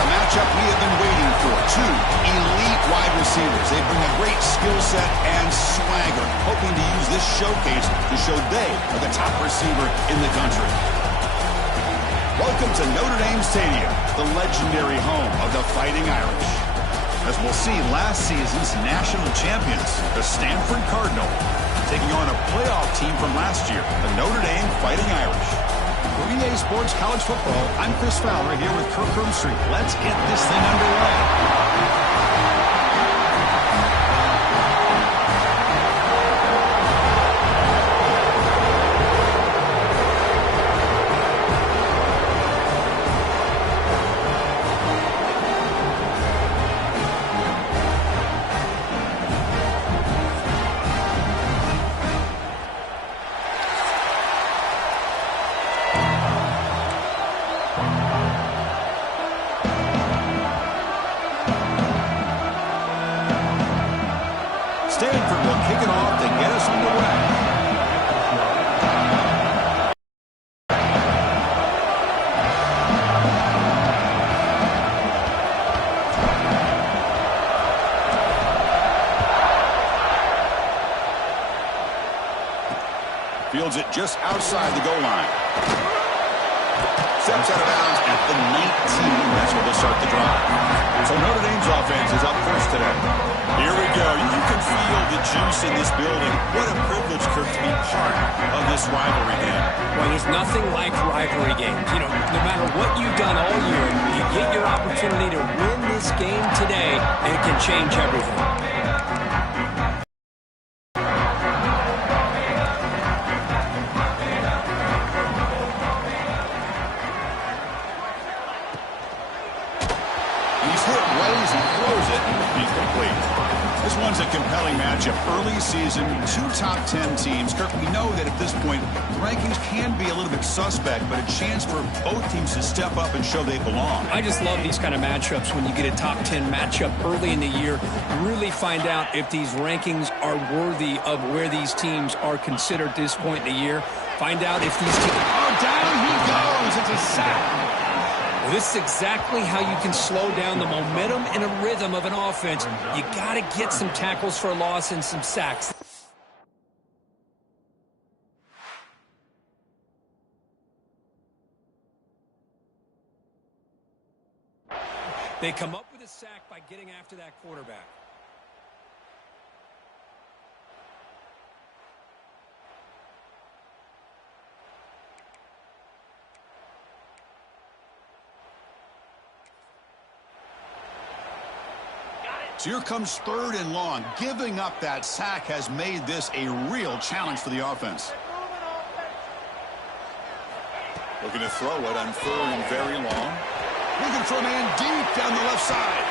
the matchup we have been waiting for. Two elite wide receivers. They bring a great skill set and swagger, hoping to use this showcase to show they are the top receiver in the country. Welcome to Notre Dame Stadium, the legendary home of the Fighting Irish. As we'll see, last season's national champions, the Stanford Cardinal, taking on a playoff team from last year, the Notre Dame Fighting Irish. For EA Sports College Football, I'm Chris Fowler here with Kirk Herbstreit. Let's get this thing underway. Stanford will kick it off to get us underway. Fields it just outside the goal line. Steps out of bounds at the 19. That's where they'll start the drive. So Notre Dame's offense is up first today. Here we go. You can feel the juice in this building. What a privilege, Kirk, to be part of this rivalry game. Well, there's nothing like rivalry games. You know, no matter what you've done all year, you get your opportunity to win this game today, and it can change everything. He's hit right as he throws it. He's complete. This one's a compelling matchup. Early season, two top 10 teams. Kirk, we know that at this point, the rankings can be a little bit suspect, but a chance for both teams to step up and show they belong. I just love these kind of matchups when you get a top 10 matchup early in the year. Really find out if these rankings are worthy of where these teams are considered at this point in the year. Find out if these teams... Oh, down he goes. It's a sack. This is exactly how you can slow down the momentum and a rhythm of an offense. You got to get some tackles for a loss and some sacks. They come up with a sack by getting after that quarterback. So here comes 3rd and long. Giving up that sack has made this a real challenge for the offense. Looking to throw it on 3rd and very long. Looking for a man deep down the left side.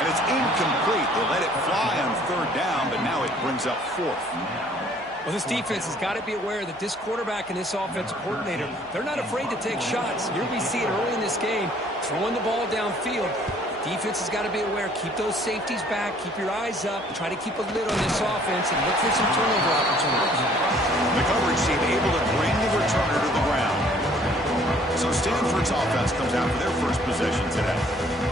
And it's incomplete. They let it fly on 3rd down, but now it brings up 4th. Well, this defense has got to be aware that this quarterback and this offensive coordinator, they're not afraid to take shots. Here we see it early in this game, throwing the ball downfield. Defense has got to be aware. Keep those safeties back. Keep your eyes up. Try to keep a lid on this offense and look for some turnover opportunities. The coverage team able to bring the returner to the ground. So Stanford's offense comes out for their first possession today.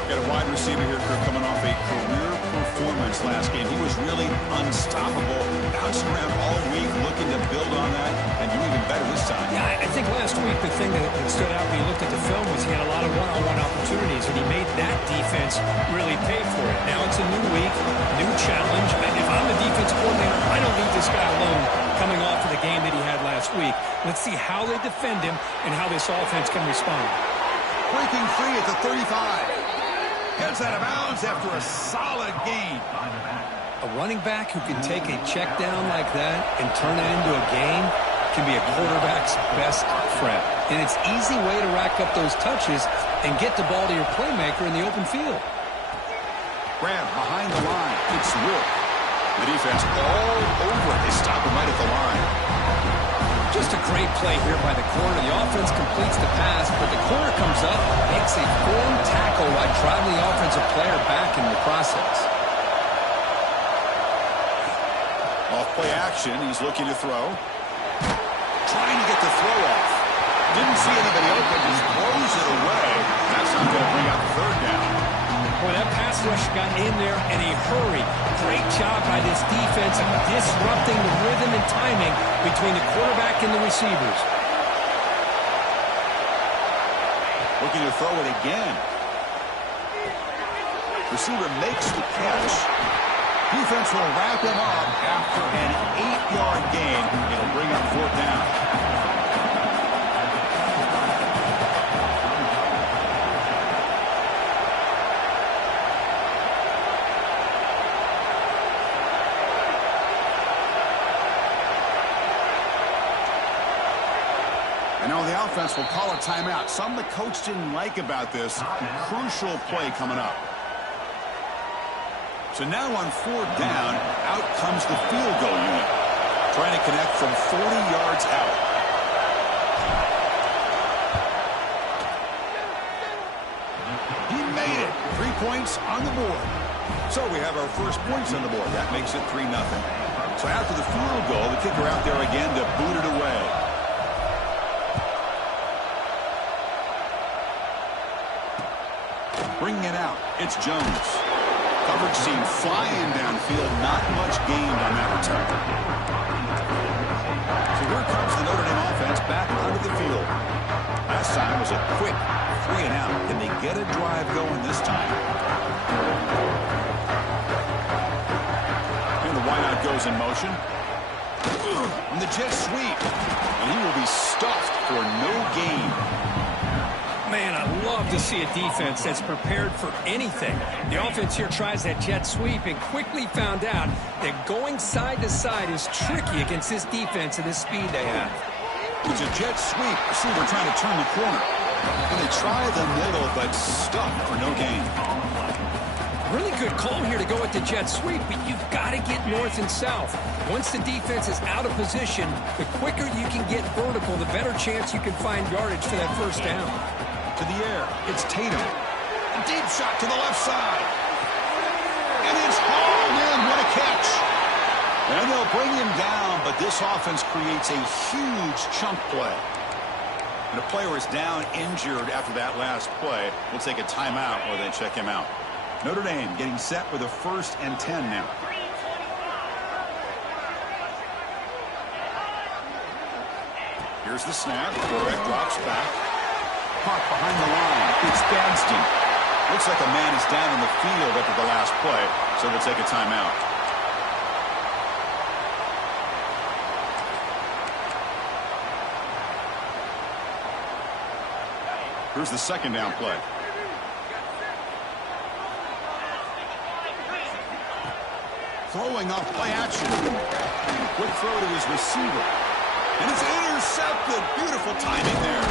Got a wide receiver here, Kirk, coming off a career performance last game. He was really unstoppable, bouncing around all week, looking to build on that, and do even better this time. Yeah, I think last week the thing that stood out when you looked at the film was he had a lot of one-on-one opportunities, and he made that defense really pay for it. Now it's a new week, new challenge. If I'm the defense coordinator, I don't leave this guy alone coming off of the game that he had last week. Let's see how they defend him and how this offense can respond. Breaking free at the 35. Gets out of bounds after a solid gain. A running back who can take a check down like that and turn it into a gain can be a quarterback's best friend. And it's an easy way to rack up those touches and get the ball to your playmaker in the open field. Grab behind the line. It's Wood. The defense all over it. They stop him right at the line. Just a great play here by the corner. The offense completes the pass, but the corner comes up, makes a firm tackle while driving the offensive player back in the process. Off play action. He's looking to throw. Trying to get the throw off. Didn't see anybody open. Just throws it away. That's I'm going to bring up third down. Boy, that pass rush got in there in a hurry. Great job by this defense of disrupting the rhythm and timing between the quarterback and the receivers. Looking to throw it again. Receiver makes the catch. Defense will wrap him up after an 8-yard gain. It'll bring up fourth down. The offense will call a timeout. Something the coach didn't like about this. Crucial play coming up. So now on fourth down, out comes the field goal unit. Trying to connect from 40 yards out. He made it. 3 points on the board. So we have our first points on the board. That makes it 3-0. So after the field goal, the kicker out there again to boot it away. Bringing it out, it's Jones. Coverage team flying downfield, not much gained on that return. So here comes the Notre Dame offense back onto the field. Last time was a quick 3-and-out. Can they get a drive going this time? And the wideout goes in motion. And the jet sweep. And he will be stuffed for no gain. Man, I love to see a defense that's prepared for anything. The offense here tries that jet sweep and quickly found out that going side to side is tricky against this defense and the speed they have. It's a jet sweep. Receiver trying to turn the corner. And they try the middle, but stuck for no gain. Really good call here to go with the jet sweep, but you've got to get north and south. Once the defense is out of position, the quicker you can get vertical, the better chance you can find yardage for that first down. To the air, it's Tatum. A deep shot to the left side. And it's hauled in. What a catch. And they'll bring him down, but this offense creates a huge chunk play. And the player is down injured after that last play. We'll take a timeout while they check him out. Notre Dame getting set with a 1st and 10 now. Here's the snap. Quarterback drops back. Caught behind the line. It's Gadsden. Looks like a man is down in the field after the last play, so they'll take a timeout. Here's the second down play. Throwing off play action. Quick throw to his receiver. And it's intercepted. Beautiful timing there.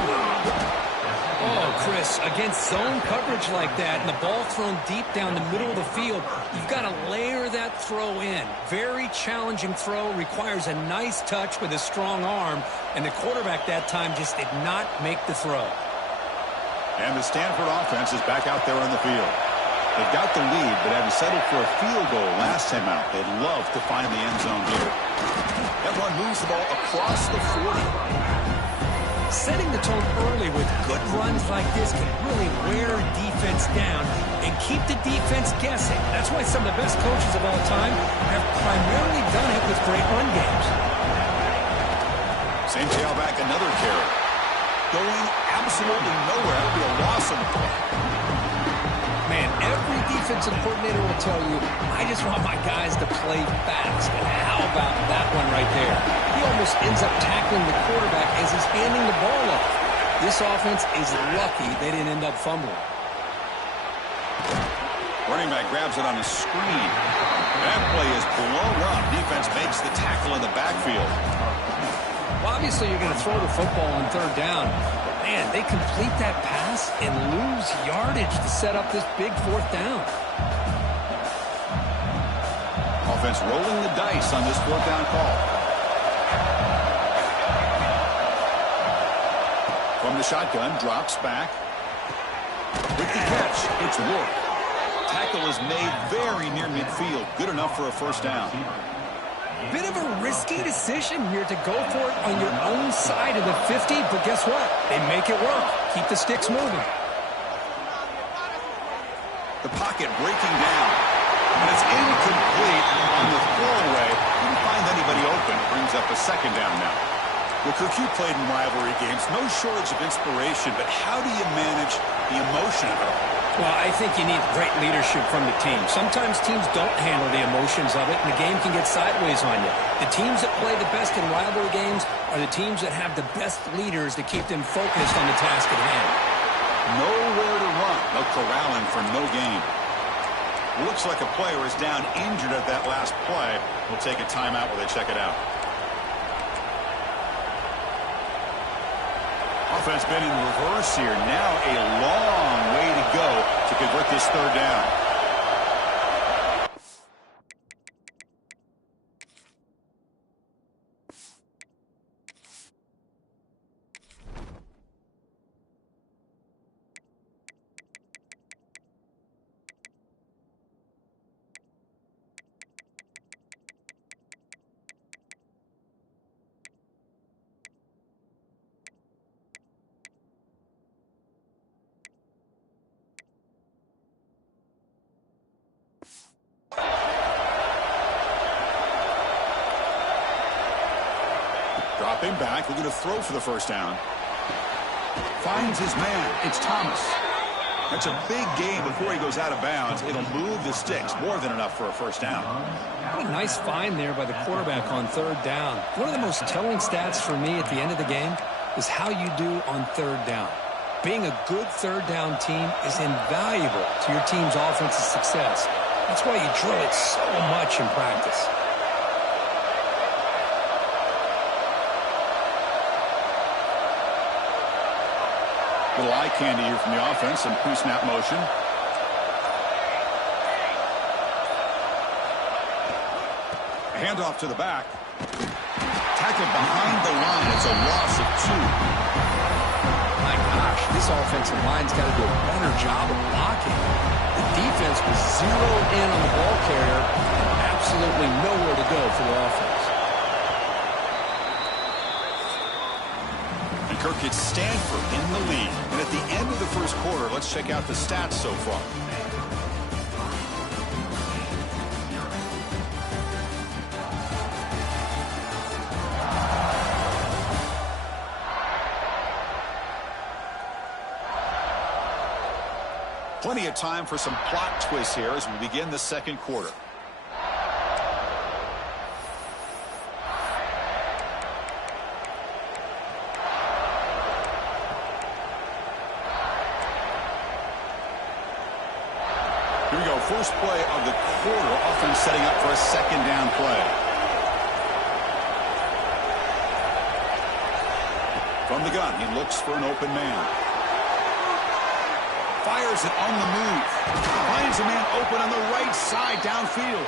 Oh, Chris, against zone coverage like that and the ball thrown deep down the middle of the field, you've got to layer that throw in. Very challenging throw, requires a nice touch with a strong arm, and the quarterback that time just did not make the throw. And the Stanford offense is back out there on the field. They've got the lead, but having settled for a field goal last time out, they'd love to find the end zone here. That run moves the ball across the 40. Setting the tone early with good runs like this can really wear defense down and keep the defense guessing. That's why some of the best coaches of all time have primarily done it with great run games. Same tailback, another carry. Going absolutely nowhere. That'll be a loss on the play. Man, every defensive coordinator will tell you, I just want my guys to play fast. And how about that one right there? He almost ends up tackling the quarterback as he's handing the ball off. This offense is lucky they didn't end up fumbling. Running back grabs it on the screen. That play is blown up. Defense makes the tackle in the backfield. Well, obviously, you're going to throw the football on third down. Man, they complete that pass and lose yardage to set up this big fourth down. Offense rolling the dice on this fourth down call. From the shotgun, drops back. With the catch, it's Rourke. Tackle is made very near midfield. Good enough for a first down. Bit of a risky decision here to go for it on your own side of the 50, but guess what? They make it work. Keep the sticks moving. The pocket breaking down. And it's incomplete on the throwaway. Didn't find anybody open. Brings up a second down now. Well, Cook, you played in rivalry games. No shortage of inspiration, but how do you manage the emotion of it all? Well, I think you need great leadership from the team. Sometimes teams don't handle the emotions of it, and the game can get sideways on you. The teams that play the best in rivalry games are the teams that have the best leaders to keep them focused on the task at hand. Nowhere to run. No corralling for no gain. Looks like a player is down injured at that last play. We'll take a timeout while they check it out. Offense been in reverse here. Now a long way to go to convert this third down. Dropping back, looking to throw for the first down. Finds his man. It's Thomas. That's a big gain before he goes out of bounds. It'll move the sticks. More than enough for a first down. What a nice find there by the quarterback on third down. One of the most telling stats for me at the end of the game is how you do on third down. Being a good third down team is invaluable to your team's offensive success. That's why you drill it so much in practice. Little eye candy here from the offense. Some pre-snap motion. A handoff to the back. Tackled behind the line. It's a loss of 2. My gosh, this offensive line's got to do a better job of blocking. The defense was zeroed in on the ball carrier and absolutely nowhere to go for the offense. Kirk gets Stanford in the lead. And at the end of the first quarter, let's check out the stats so far. Plenty of time for some plot twists here as we begin the second quarter. Here we go, first play of the quarter. Offense setting up for a second down play. From the gun, he looks for an open man. Fires it on the move. Finds a man open on the right side downfield.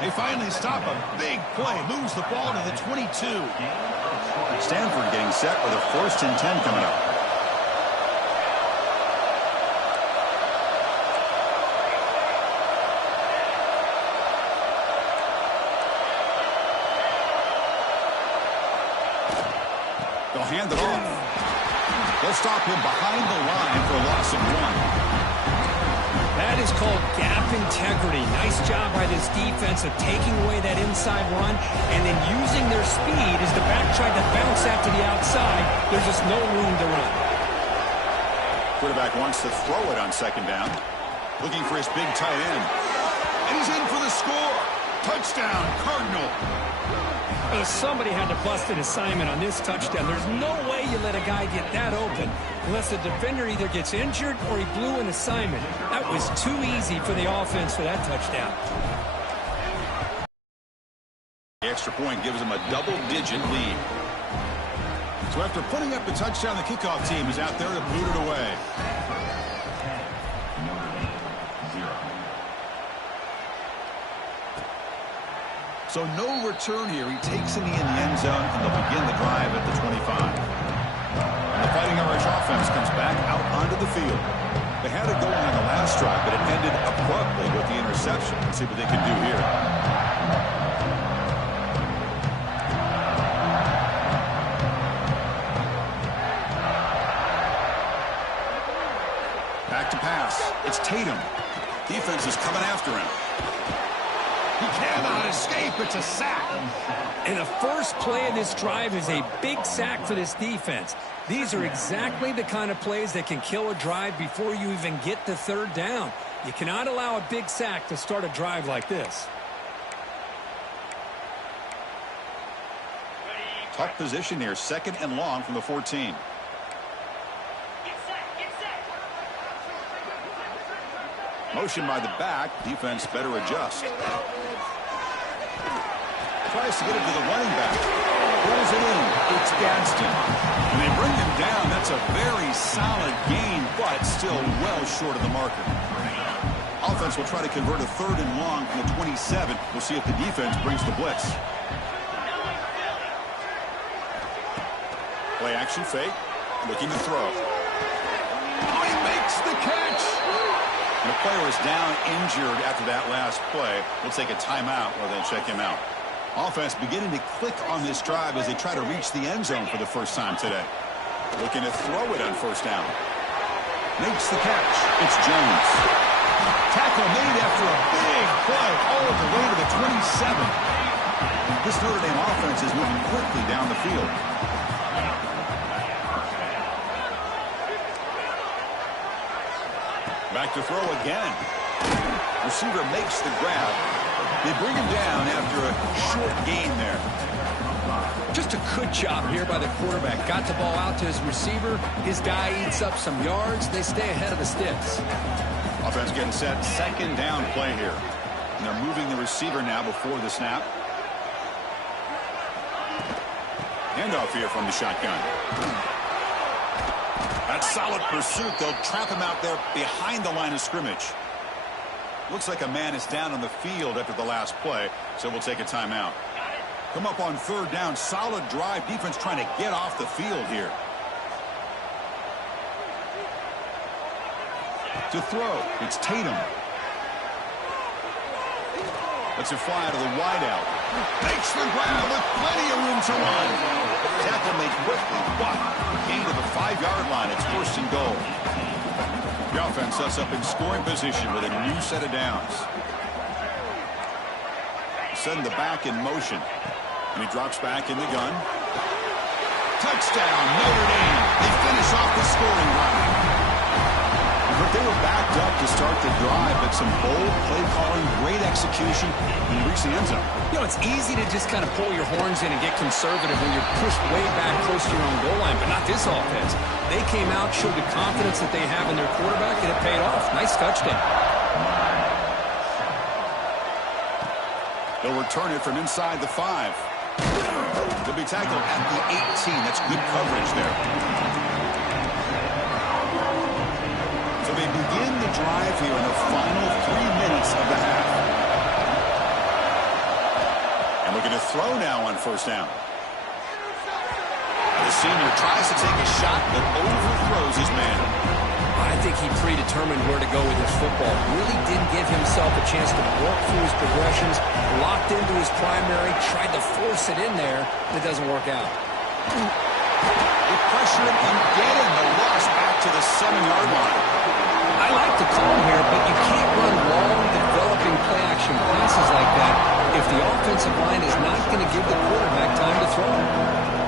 They finally stop a big play. Moves the ball to the 22. Stanford getting set with a 1st and 10 coming up. They'll hand it off. They'll stop him behind the line for a loss of 1. That is called gap integrity. Nice job by this defense of taking away that inside run and then using their speed as the back tried to bounce out to the outside. There's just no room to run. Quarterback wants to throw it on second down. Looking for his big tight end. And he's in for the score. Touchdown, Cardinal. Somebody had to bust an assignment on this touchdown. There's no way you let a guy get that open unless the defender either gets injured or he blew an assignment. That was too easy for the offense for that touchdown. The extra point gives him a double-digit lead. So after putting up the touchdown, the kickoff team is out there to boot it away. So no return here. He takes a knee in the end zone, and they'll begin the drive at the 25. And the Fighting Irish offense comes back out onto the field. They had it going on the last drive, but it ended abruptly with the interception. Let's see what they can do here. Back to pass. It's Tatum. Defense is coming after him. He cannot escape. It's a sack. And the first play of this drive is a big sack for this defense. These are exactly the kind of plays that can kill a drive before you even get to third down. You cannot allow a big sack to start a drive like this. Tough position here. 2nd and long from the 14. Motion by the back. Defense better adjust. Tries to get it to the running back. Pulls it in. It's Gadsden. And they bring him down. That's a very solid gain, but still well short of the marker. Offense will try to convert a 3rd and long from the 27. We'll see if the defense brings the blitz. Play action fake. Looking to throw. Oh, he makes the catch. And the player is down injured after that last play. We'll take a timeout while they check him out. Offense beginning to click on this drive as they try to reach the end zone for the first time today. Looking to throw it on 1st down. Makes the catch. It's Jones. Tackle made after a big play all the way to the 27. This Notre Dame offense is moving quickly down the field. Back to throw again. Receiver makes the grab. They bring him down after a short gain there. Just a good job here by the quarterback. Got the ball out to his receiver. His guy eats up some yards. They stay ahead of the sticks. Offense getting set. 2nd down play here. And they're moving the receiver now before the snap. Handoff here from the shotgun. That's solid pursuit. They'll trap him out there behind the line of scrimmage. Looks like a man is down on the field after the last play, so we'll take a timeout. Come up on 3rd down. Solid drive. Defense trying to get off the field here. To throw, it's Tatum. Lets it fly out of the wideout. Makes the grab with plenty of room to run. Tackle made quickly, but gain to the 5-yard line. It's 1st and goal. The offense sets up in scoring position with a new set of downs. Send the back in motion. And he drops back in the gun. Touchdown, Notre Dame. They finish off the scoring run. But they were backed up to start the drive, but some bold play calling, great execution, and you reach the end zone. You know, it's easy to just kind of pull your horns in and get conservative when you're pushed way back close to your own goal line, but not this offense. They came out, showed the confidence that they have in their quarterback, and it paid off. Nice touchdown. They'll return it from inside the 5. They'll be tackled at the 18. That's good coverage there. So they begin the drive here in the final 3 minutes of the half. And looking to throw now on 1st down. The senior tries to take a shot, but overthrows his man. I think he predetermined where to go with his football. Really didn't give himself a chance to work through his progressions. Locked into his primary, tried to force it in there, but it doesn't work out. They pressure him and get him. The loss back to the 7-yard line. I like the call here, but you can't run long, developing play-action passes like that if the offensive line is not going to give the quarterback time to throw.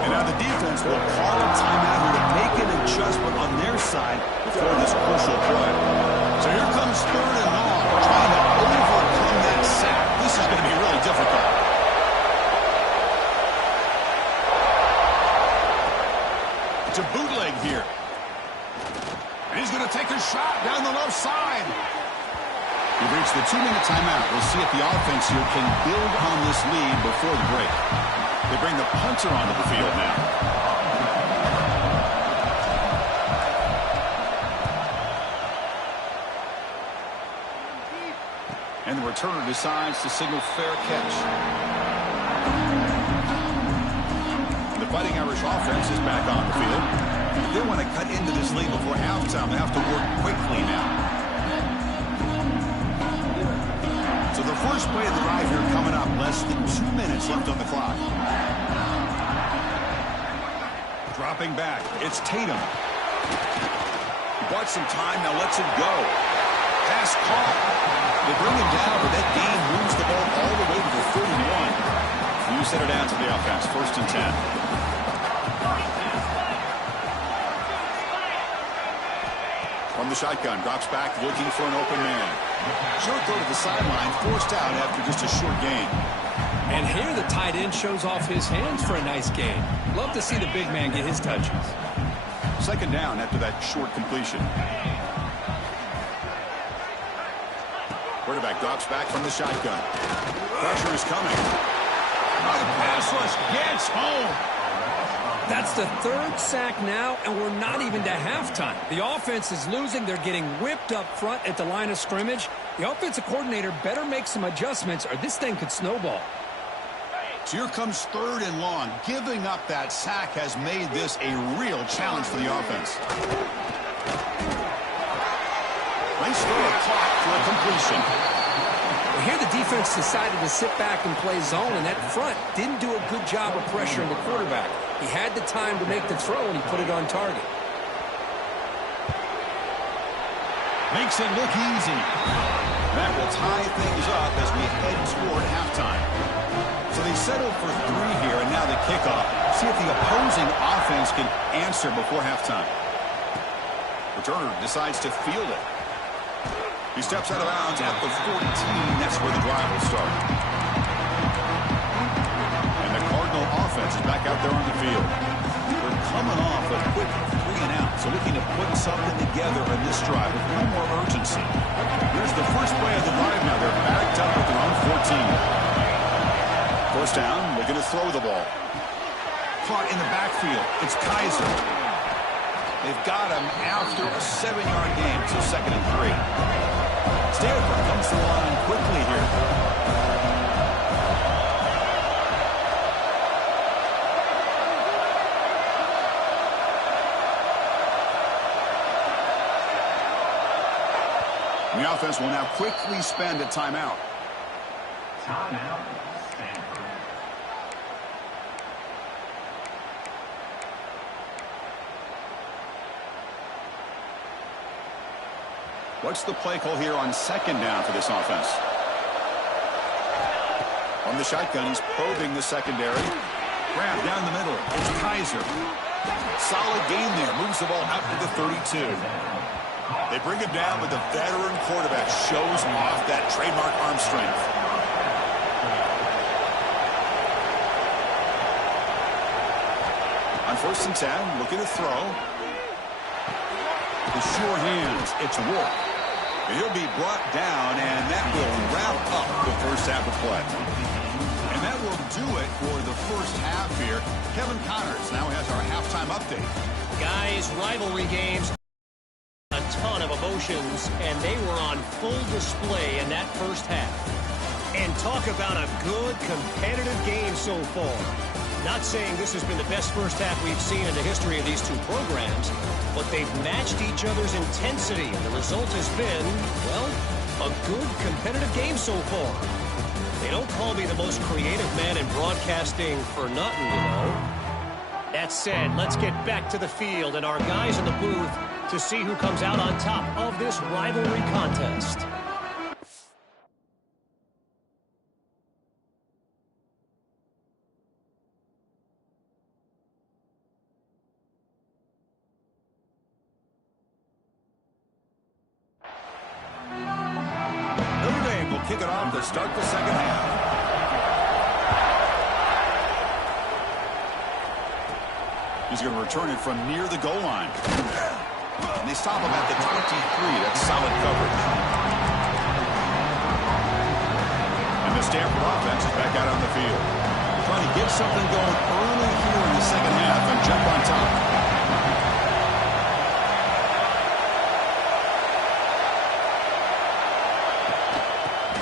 And now the defense will call a timeout here to make an adjustment on their side before this crucial play. So here comes 3rd and long, trying to overcome that sack. This is going to be really difficult. It's a bootleg here. And he's going to take a shot down the left side. We've reached the 2-minute timeout. We'll see if the offense here can build on this lead before the break. They bring the punter onto the field now. And the returner decides to signal fair catch. The Fighting Irish offense is back on the field. If they want to cut into this lead before halftime, they have to work quickly now. So the first play of the drive here coming up. Less than 2 minutes left on the clock. Dropping back. It's Tatum. He bought some time. Now lets it go. Pass caught. They bring him down, but that gain moves the ball all the way to the 31. You set it down to the offense. 1st and 10. From the shotgun, drops back, looking for an open man. Short throw to the sideline, forced out after just a short gain. And here the tight end shows off his hands for a nice gain. Love to see the big man get his touches. 2nd down after that short completion. Quarterback drops back from the shotgun. Pressure is coming. The pass rush gets home. That's the 3rd sack now, and we're not even to halftime. The offense is losing. They're getting whipped up front at the line of scrimmage. The offensive coordinator better make some adjustments, or this thing could snowball. So here comes 3rd and long. Giving up that sack has made this a real challenge for the offense. Nice throw of clock for a completion. Well, here the defense decided to sit back and play zone, and that front didn't do a good job of pressuring the quarterback. He had the time to make the throw, and he put it on target. Makes it look easy. That will tie things up as we head toward halftime. So they settle for 3 here, and now the kickoff. See if the opposing offense can answer before halftime. Returner decides to field it. He steps out of bounds at the 14. That's where the drive will start. And the Cardinal offense is back out there on the field. We're coming off a quick 3 and out, so looking to put something together in this drive with no more urgency. Here's the first play of the drive now. They're backed up at their own 14. 1st down, looking to throw the ball. Caught in the backfield. It's Kaiser. They've got him after a 7-yard gain, so 2nd and 3. Stanford comes to the line quickly here. And the offense will now quickly spend a timeout. Timeout, Stanford. What's the play call here on 2nd down for this offense? On the shotgun, he's probing the secondary. Grab down the middle. It's Kaiser. Solid gain there. Moves the ball out to the 32. They bring him down, but the veteran quarterback shows off that trademark arm strength. On 1st and 10, looking to throw. The sure hands. It's Wolf. He'll be brought down, and that will wrap up the 1st half of play. And that will do it for the 1st half here. Kevin Connors now has our halftime update. Guys, rivalry games, a ton of emotions, and they were on full display in that 1st half. And talk about a good competitive game so far. Not saying this has been the best 1st half we've seen in the history of these 2 programs, but they've matched each other's intensity, and the result has been, well, a good competitive game so far. They don't call me the most creative man in broadcasting for nothing, you know. That said, let's get back to the field and our guys in the booth to see who comes out on top of this rivalry contest. Notre Dame will kick it off to start the 2nd half. He's going to return it from near the goal line. And they stop him at the 23. That's solid coverage. And the Stanford offense is back out on the field. Trying to get something going early here in the 2nd half and jump on top.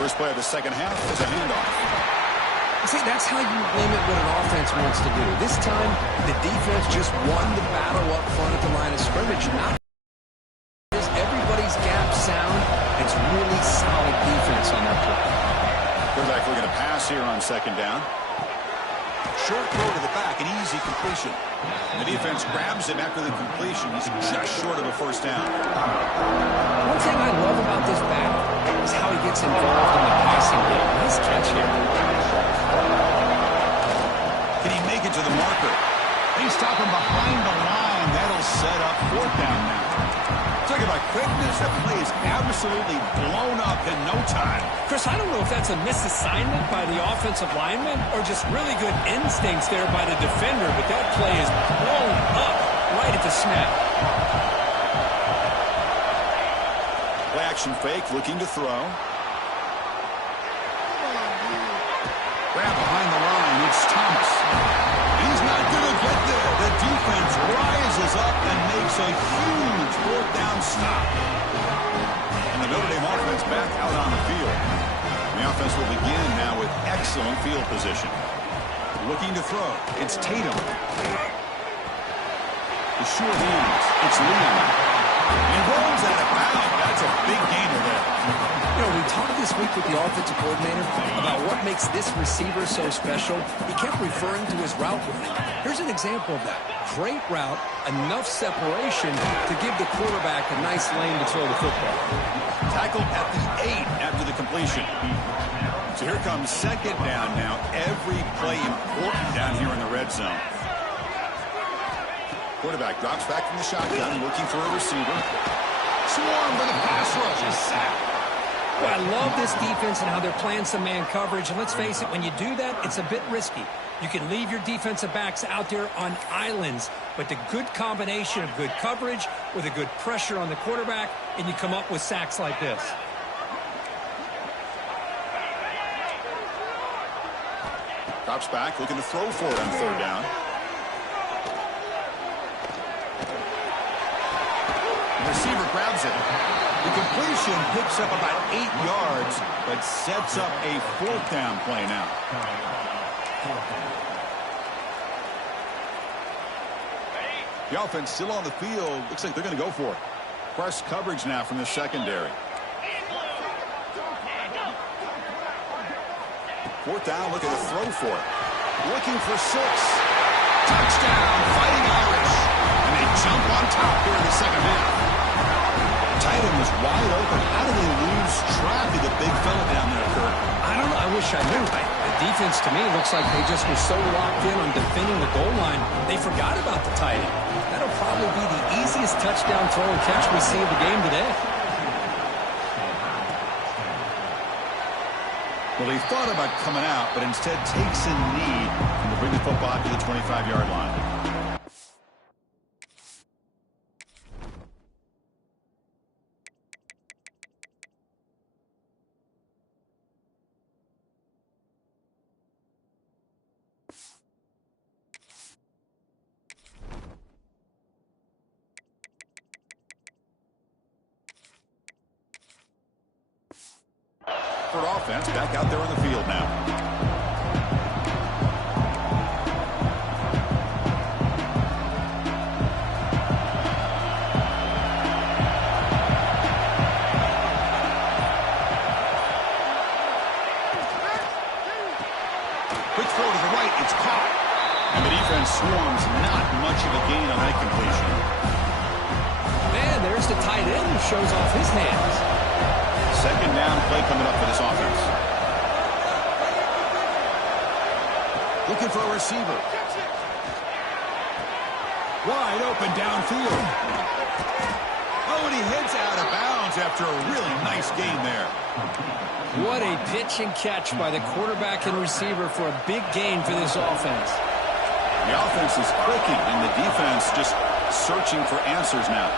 First play of the 2nd half is a handoff. See, that's how you limit what an offense wants to do. This time, the defense just won the battle up front at the line of scrimmage. Not is everybody's gap sound. It's really solid defense on that play. Quarterback looking to pass here on 2nd down. Short throw to the back, an easy completion. The defense grabs him after the completion. He's just short of a first down. One thing I love about this back is how he gets involved in the passing game. Nice catch here. Can he make it to the marker? They stop him behind the line. That'll set up fourth down now. Talk about quickness. That play is absolutely blown up in no time. Chris, I don't know if that's a misassignment by the offensive lineman or just really good instincts there by the defender, but that play is blown up right at the snap. Play action fake, looking to throw. Grab behind the line. It's Thomas. He's not going to get there. The defense rises up and makes a huge fourth down stop. And the Notre Dame offense back out on the field. The offense will begin now with excellent field position. Looking to throw. It's Tatum. The short hands. It's Liam. He rolls out of bounds. That's a big gainer there. You know, we talked this week with the offensive coordinator about what makes this receiver so special. He kept referring to his route running. Here's an example of that. Great route, enough separation to give the quarterback a nice lane to throw the football. Tackled at the 8 after the completion. So here comes second down now. Every play important down here in the red zone. Quarterback drops back from the shotgun, looking for a receiver. Swarm for the pass rush is sacked. Well, I love this defense and how they're playing some man coverage. And let's face it, when you do that, it's a bit risky. You can leave your defensive backs out there on islands, but the good combination of good coverage with a good pressure on the quarterback, and you come up with sacks like this. Drops back, looking to throw for it on third down. The receiver grabs it. The completion picks up about 8 yards, but sets up a fourth down play now. The offense still on the field. Looks like they're going to go for it. Press coverage now from the secondary. Fourth down, looking to throw for it. Looking for 6. Touchdown, Fighting Irish. And they jump on top here in the second half. Tight end was wide open. How did they lose track of the big fella down there, Kurt? I don't know. I wish I knew. The defense, to me, looks like they just were so locked in on defending the goal line, they forgot about the tight end. That'll probably be the easiest touchdown throw and catch we see of the game today. Well, he thought about coming out, but instead takes a knee to bring the football to the 25-yard line. Offense back out there on the field now. Quick throw to the right, it's caught. And the defense swarms, not much of a gain on that completion. Man, there's the tight end who shows off his hands. Second down play coming up for this offense. Looking for a receiver. Wide open downfield. Oh, and he heads out of bounds after a really nice gain there. What a pitch and catch by the quarterback and receiver for a big gain for this offense. The offense is clicking, and the defense just searching for answers now.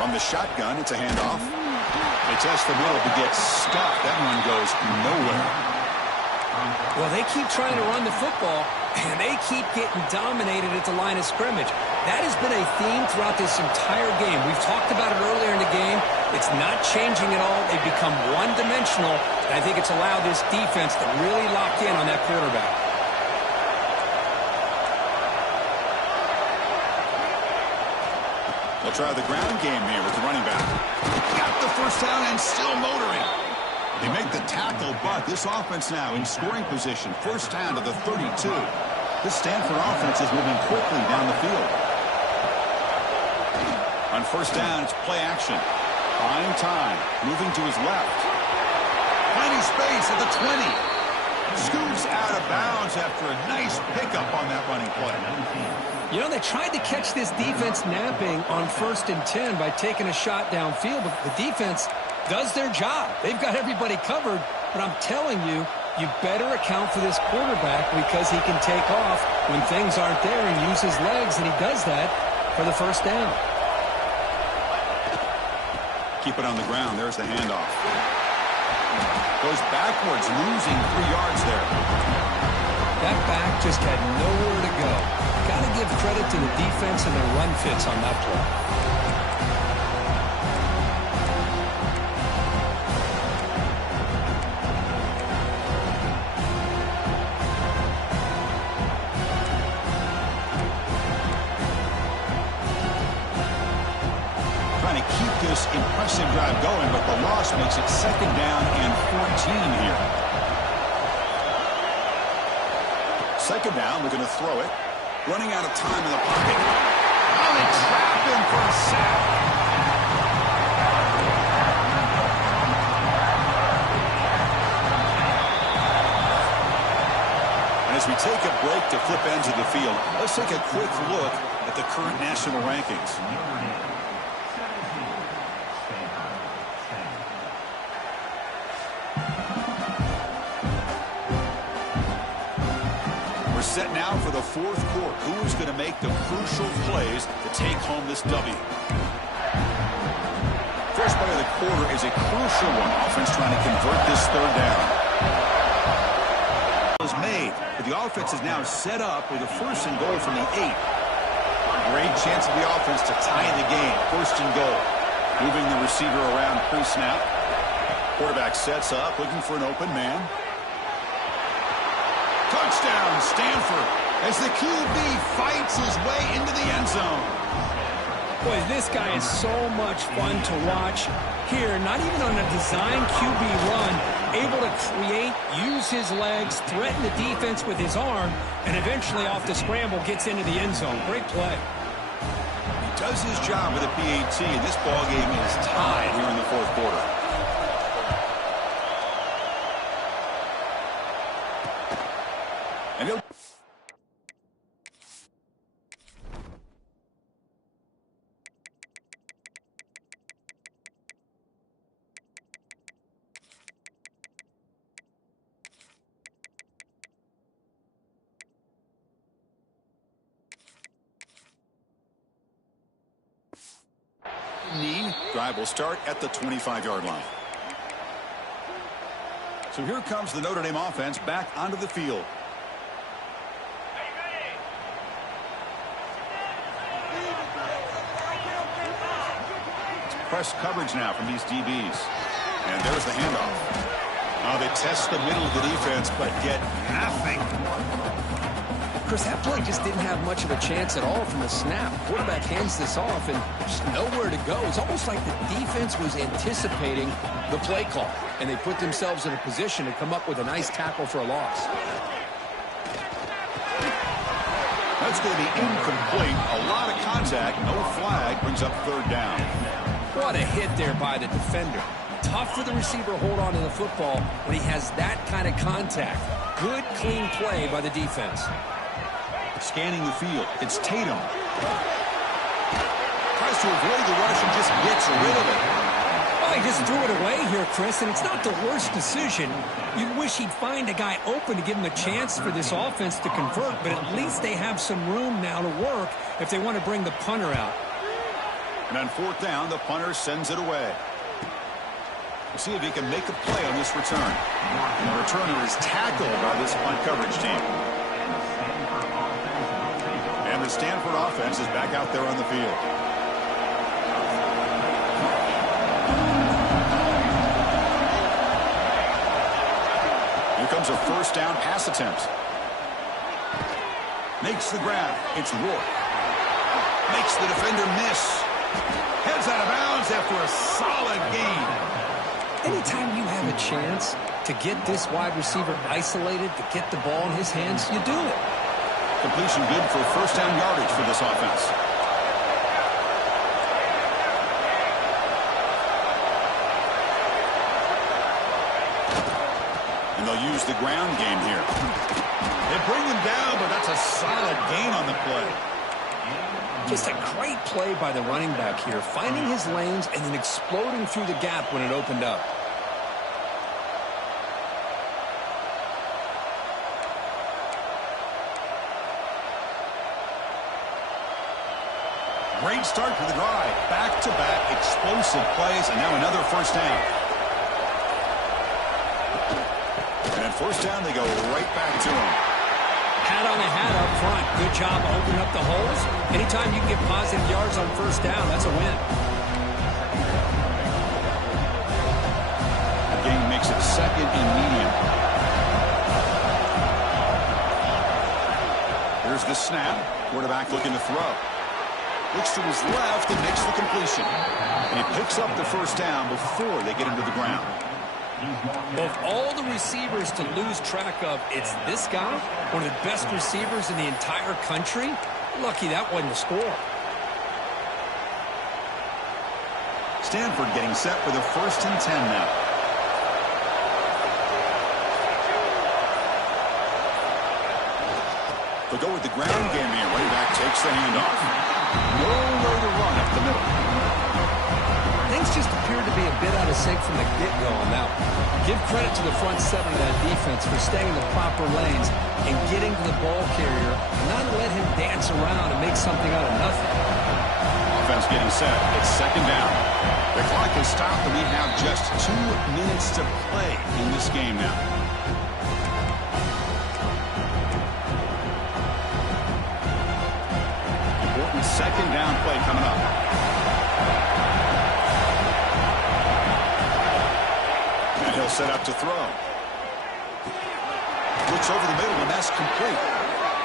From the shotgun, it's a handoff. They test the middle to get stuffed. That one goes nowhere. Well, they keep trying to run the football, and they keep getting dominated at the line of scrimmage. That has been a theme throughout this entire game. We've talked about it earlier in the game. It's not changing at all. They've become one-dimensional, and I think it's allowed this defense to really lock in on that quarterback. They'll try the ground game here with the running back. Got the first down and still motoring. They make the tackle, but this offense now in scoring position. First down to the 32. This Stanford offense is moving quickly down the field. On first down, it's play action. Buying time. Moving to his left. Finding space at the 20. Scoots out of bounds after a nice pickup on that running play. You know, they tried to catch this defense napping on 1st and 10 by taking a shot downfield, but the defense does their job. They've got everybody covered, but I'm telling you, you better account for this quarterback because he can take off when things aren't there and use his legs, and he does that for the first down. Keep it on the ground. There's the handoff. Goes backwards, losing 3 yards there. That back just had nowhere to go. Got to give credit to the defense and their run fits on that play. Impressive drive going, but the loss makes it 2nd down and 14 here. 2nd down, we're going to throw it. Running out of time in the pocket. Oh, they trap him for a sack. And as we take a break to flip ends of the field, let's take a quick look at the current national rankings. Set now for the 4th quarter. Who is going to make the crucial plays to take home this W? First play of the quarter is a crucial one. Offense trying to convert this 3rd down. Is made, but the offense is now set up with a 1st and goal from the 8. Great chance of the offense to tie the game. 1st and goal. Moving the receiver around pre-snap. Quarterback sets up, looking for an open man. Touchdown, Stanford, as the QB fights his way into the end zone. Boy, this guy is so much fun to watch. Here, not even on a design QB run, able to create, use his legs, threaten the defense with his arm, and eventually off the scramble gets into the end zone. Great play. He does his job with a PAT, and this ballgame is tied here in the 4th quarter. And he'll drive will start at the 25-yard line. So here comes the Notre Dame offense back onto the field. Press coverage now from these DBs. And there's the handoff. Oh, they test the middle of the defense, but get nothing. Chris, that play just didn't have much of a chance at all from the snap. Quarterback hands this off and just nowhere to go. It's almost like the defense was anticipating the play call, and they put themselves in a position to come up with a nice tackle for a loss. That's going to be incomplete. A lot of contact. No flag. Brings up 3rd down. What a hit there by the defender. Tough for the receiver to hold on to the football when he has that kind of contact. Good, clean play by the defense. Scanning the field. It's Tatum. Tries to avoid the rush and just gets rid of it. Well, he just threw it away here, Chris, and it's not the worst decision. You wish he'd find a guy open to give him a chance for this offense to convert, but at least they have some room now to work if they want to bring the punter out. And on 4th down, the punter sends it away. We'll see if he can make a play on this return. And the returner is tackled by this punt coverage team. And the Stanford offense is back out there on the field. Here comes a 1st down pass attempt. Makes the grab. It's Rourke. Makes the defender miss. Heads out of bounds after a solid gain. Anytime you have a chance to get this wide receiver isolated, to get the ball in his hands, you do it. Completion good for first down yardage for this offense. And they'll use the ground game here. They bring him down, but that's a solid gain on the play. Just a great play by the running back here, finding his lanes and then exploding through the gap when it opened up. Great start to the drive. Back-to-back explosive plays, and now another first down. And at first down, they go right back to him. Hat on a hat up front. Good job opening up the holes. Anytime you can get positive yards on first down, that's a win. The game makes it second and medium. Here's the snap. Quarterback looking to throw. Looks to his left and makes the completion. And he picks up the first down before they get him to the ground. Of all the receivers to lose track of, it's this guy, one of the best receivers in the entire country. Lucky that wasn't a score. Stanford getting set for the 1st and 10 now. They'll go with the ground game here. Running back takes the handoff. Nowhere to run up the middle. Things just appeared to be a bit out of sync from the get-go on that one. Give credit to the front seven of that defense for staying in the proper lanes and getting to the ball carrier and not let him dance around and make something out of nothing. Offense getting set. It's second down. The clock is stopped and we have just 2 minutes to play in this game now. Important second down play coming up. He'll set up to throw. Looks over the middle, and that's complete.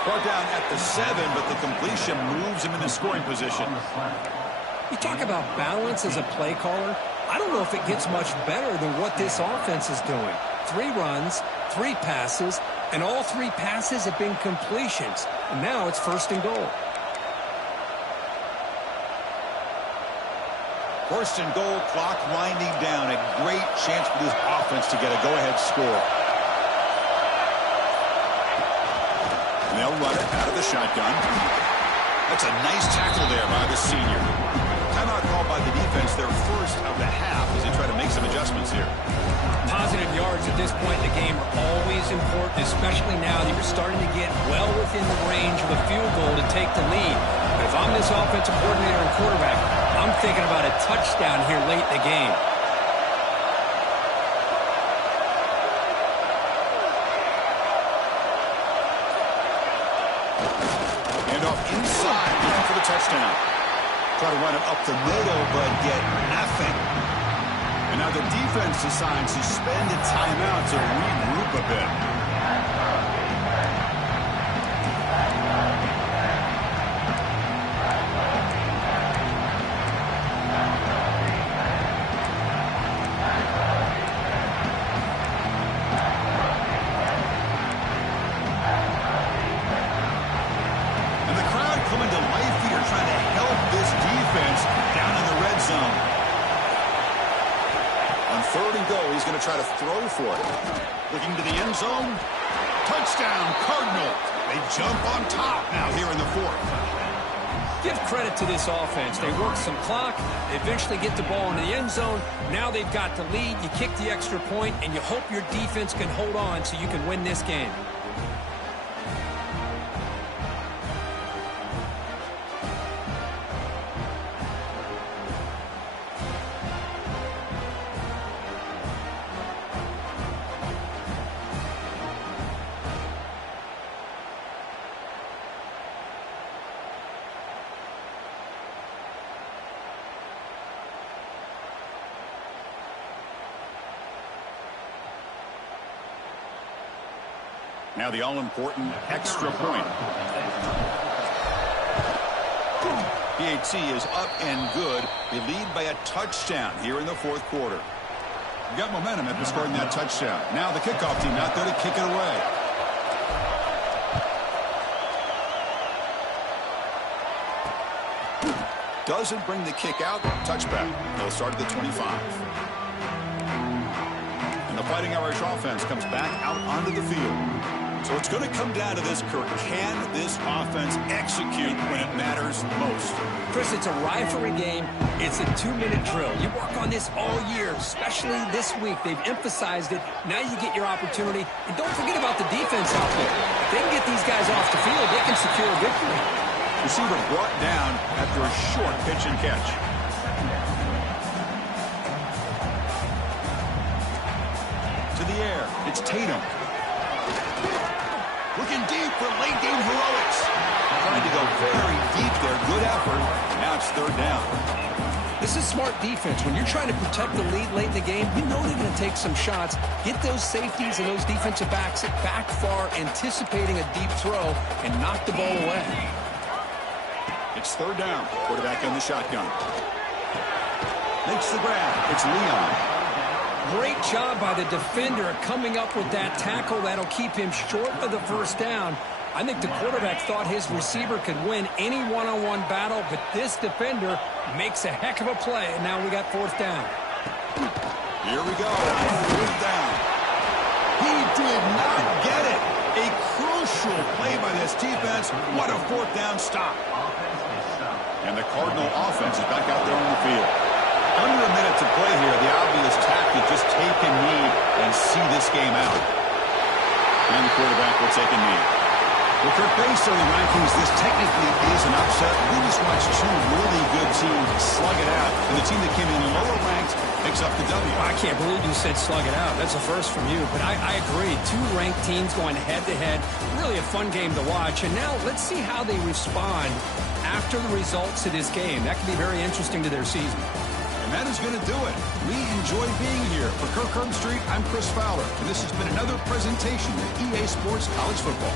Brought down at the 7, but the completion moves him into scoring position. You talk about balance as a play caller. I don't know if it gets much better than what this offense is doing. 3 runs, 3 passes, and all 3 passes have been completions. And now it's 1st and goal. 1st and goal, clock winding down. A great chance for this offense to get a go-ahead score. And they'll run it out of the shotgun. That's a nice tackle there by the senior. Timeout called by the defense, their first of the half as they try to make some adjustments here. Positive yards at this point in the game are always important, especially now that you're starting to get well within the range of a field goal to take the lead. But if I'm this offensive coordinator and quarterback, I'm thinking about a touchdown here late in the game. Handoff inside, looking for the touchdown. Try to run it up the middle, but get nothing. And now the defense decides to spend a timeout to regroup a bit. He's going to try to throw for it. Looking to the end zone. Touchdown, Cardinals. They jump on top now here in the 4th. Give credit to this offense. They work some clock. They eventually get the ball into the end zone. Now they've got the lead. You kick the extra point, and you hope your defense can hold on so you can win this game. Now the all-important extra point. PAT is up and good. They lead by a touchdown here in the 4th quarter. You got momentum after scoring that touchdown. Now the kickoff team out there to kick it away. Doesn't bring the kick out. Touchback. They'll start at the 25. And the Fighting Irish offense comes back out onto the field. So it's going to come down to this, Kirk. Can this offense execute when it matters most? Chris, it's a rivalry game. It's a 2-minute drill. You work on this all year, especially this week. They've emphasized it. Now you get your opportunity. And don't forget about the defense out there. If they can get these guys off the field, they can secure a victory. Receiver brought down after a short pitch and catch. To the air, it's Tatum. Looking deep for late game heroics. Trying to go very deep there. Good effort. Now it's third down. This is smart defense. When you're trying to protect the lead late in the game, you know they're going to take some shots. Get those safeties and those defensive backs back far, anticipating a deep throw, and knock the ball away. It's third down. Quarterback in the shotgun. Makes the grab. It's Leon. Great job by the defender coming up with that tackle. That'll keep him short of the first down. I think the quarterback thought his receiver could win any one-on-one battle, but this defender makes a heck of a play, and now we got fourth down. Here we go. Fourth down. He did not get it. A crucial play by this defense. What a fourth down stop. And the Cardinal offense is back out there on the field. Under a minute to play here. The obvious tactic, just take a knee and see this game out. And the quarterback will take a knee. Well, Kirk, based on the rankings, this technically is an upset. We just watched two really good teams slug it out. And the team that came in lower ranked picks up the W. I can't believe you said slug it out. That's a first from you. But I agree. Two ranked teams going head-to-head. Really a fun game to watch. And now let's see how they respond after the results of this game. That could be very interesting to their season. And that is going to do it. We enjoy being here. For Kirk Herbstreit, I'm Chris Fowler. And this has been another presentation of EA Sports College Football.